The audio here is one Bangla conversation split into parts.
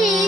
রাধে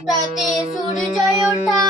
হঠাৎ সূর্য ওঠা।